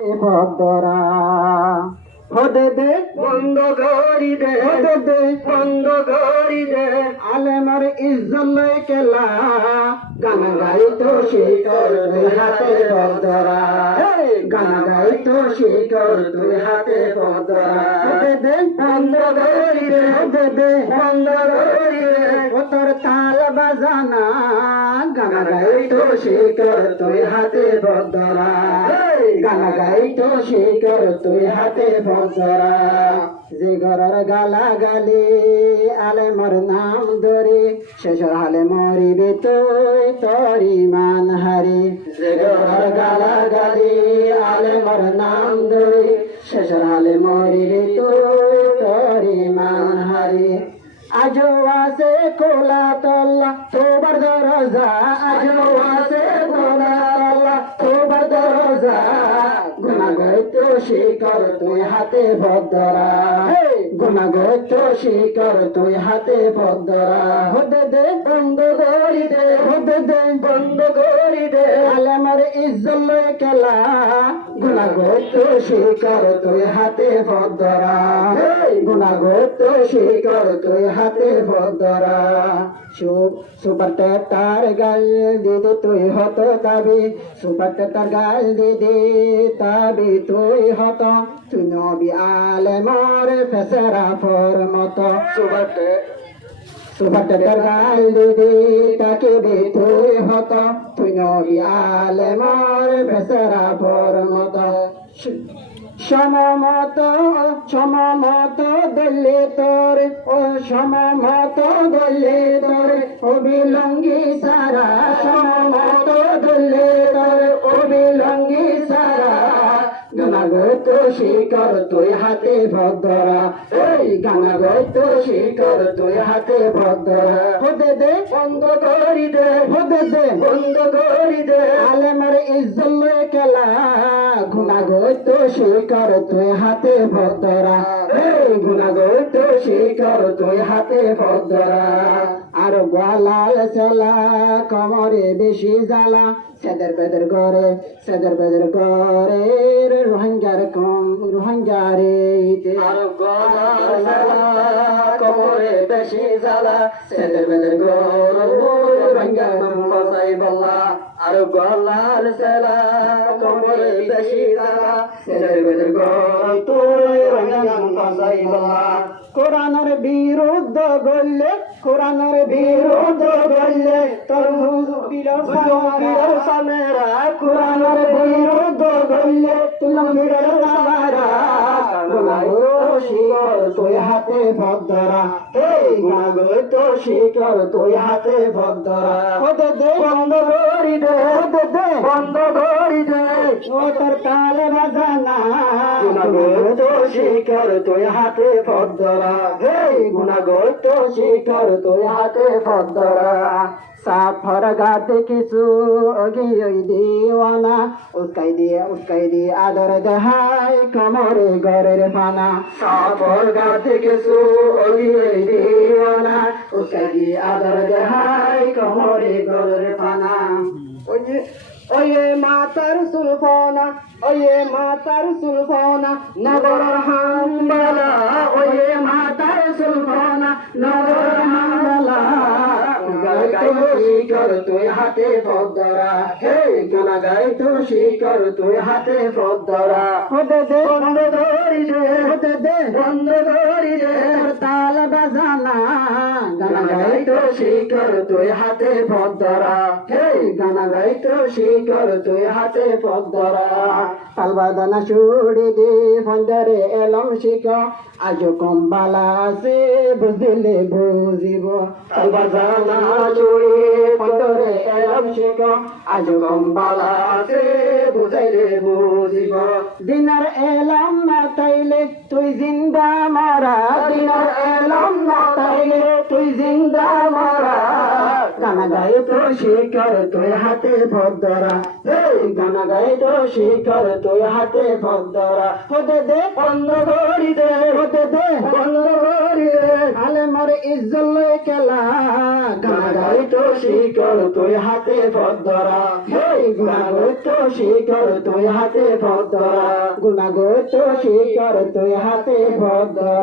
ভদ্রা হদে দে বন্ধ করি দে, হদে দে বন্ধ করি দে, আলেমার ইজ্জত লই কেলা গান গাই তো শিকর তুই হাতে ভদ্রা, গান গাই তো শিকর তুই হাতে ভদ্রা, হদে দে বন্ধ করি দে, হদে দে বন্ধ করি দে, ও তোর তাল বাজানা গান গাই তো শিকর তুই হাতে ভদ্রা, গান গাই তো শিকর তুই হাতে ভদ্রা, যে ঘরের গালা গালি আলেমার নাম ধরে শেষর হালে মরিবে তুই তোর ইমান হারি, যে ঘরের গালা গালি আলেমার নাম ধরে শেষর হালে মরিবে তুই তোর ইমান হারি, আজও আছে কোলা তল্লা তোবার দরজা, আজও আছে কোলা তল্লা তোবার দরজা, গুনাগত শিকর তুই হাতে ভদ্রা, গুনাগত শিকর তুই হাতে ভদ্রা, হদে দে বন্ধ করি দে, হদে দে বন্ধ করি দে, আলেমার ইজ্জত লই কেলা গুনাগত শিকর তুই হাতে ভদ্রা, গুনাগত শিকর তুই হাতে ভদ্রা, সুপার টেটার গাল দিদি তুই হত তাবি, সুপার টেটার গাল দিদি তাবি তুই হত, তুই নবী আলেমার ফেসরা ফর মত, সুপার টেটার গাল দিদি তাকে বি তুই হত, তুই নবী আলেমার ফেসরা ফর মত, সমমত সমমত দলে তোর ও সমমত দলে তোর অবিলঙ্গি সারা, সমমত দলে তোর অবিলঙ্গি সারা, গানাগত শিকর তুই হাতে ভদ্রা, এই গানাগত শিকর তুই হাতে ভদ্রা, হদে দে বন্ধ করি দে, হদে দে বন্ধ করি দে, আলেমার ইজ্জত লই কেলা গুনাগত শিকর তুই হাতে ভদ্রা, এই গুনাগত শিকর তুই হাতে ভদ্রা, আর গোলাল চলা কমরে বেশি জ্বালা, সেদের বেদের ঘরে সেদের বেদের ঘরে রোহিঙ্গার কম রোহিঙ্গারে, আর গোলাল চলা কমরে বেশি জ্বালা, সেদের বেদের ঘরে রোহিঙ্গার ফসাই বল্লা, আর গোলাল চলা কমরে বেশি জ্বালা, সেদের বেদের ঘরে তুই রোহিঙ্গার ফসাই বল্লা, কোরআনের বিরুদ্ধ গল্লে কোরআনের বিরুদ্ধ গল্লে তরমুজ বিরর সামেরা, কোরআনের বিরুদ্ধ গল্লে তুলম বিরর সামেরা, গুনাগত শিকর তুই হাতে ভদ্রা, এই গুনাগত শিকর তুই হাতে ভদ্রা, হদে দে বন্ধ করি দে, হদে দে বন্ধ করি দে, ও তোর তালে বাজানা গুনাগত শিকর তুই হাতে ভদ্রা, এই গুনাগত শিকর তুই হাতে ভদ্রা, সাফর গাতে কিছু অগিয়ে দিওয়ানা, উস্কাই দিয়ে আদর দেহাই কমরে ঘরের ফানা, সাফর গাতে কিছু অগিয়ে দিওয়ানা, উস্কাই দিয়ে আদর দেহাই কমরে ঘরের ফানা, ওয়ে মাতার সুলফানা, ওয়ে মাতার সুলফানা নগর হামবালা, ওয়ে মাতার সুলফানা নগর হামবালা, গাইতো শিকর তুই হাতে ভদ্রা, হে গানা গাইতো শিকর তুই হাতে ভদ্রা, হদে দে বন্ধ করি দে, হদে দে বন্ধ করি দে, তাল বাজানা গানা গাইতো শিকর তুই হাতে ভদ্রা, হে গানা গাইতো শিকর তুই হাতে ভদ্রা, তাল বাজানা ছুড়ি দে ফন্দরে এলম শিখ, আজ কম্বালা আছে বুঝিলে বুঝিব, তাল বাজানা ছুড়ি ফন্দরে এলম শিখ, আজ কম্বালা আছে বুঝাইলে বুঝিব, দিনার এলাম না তাইলে তুই জিন্দা মারা, দিনার এলাম না তাইলে তুই জিন্দা মারা, গান গাই তো শিকর তুই হাতে ভদ্রা গান গাই তো শিকর তুই হাতে ভদ্রা হতে দে বন্ধ করি দে হতে দে বন্ধ করি দে আলেমার ইজ্জত লই খেলা গান গাই তো শিকর তুই হাতে ভদ্রা গান গাই তো শিকর তুই হাতে ভদ্রা গুনা গো তো শিকর তুই হাতে ভদ্রা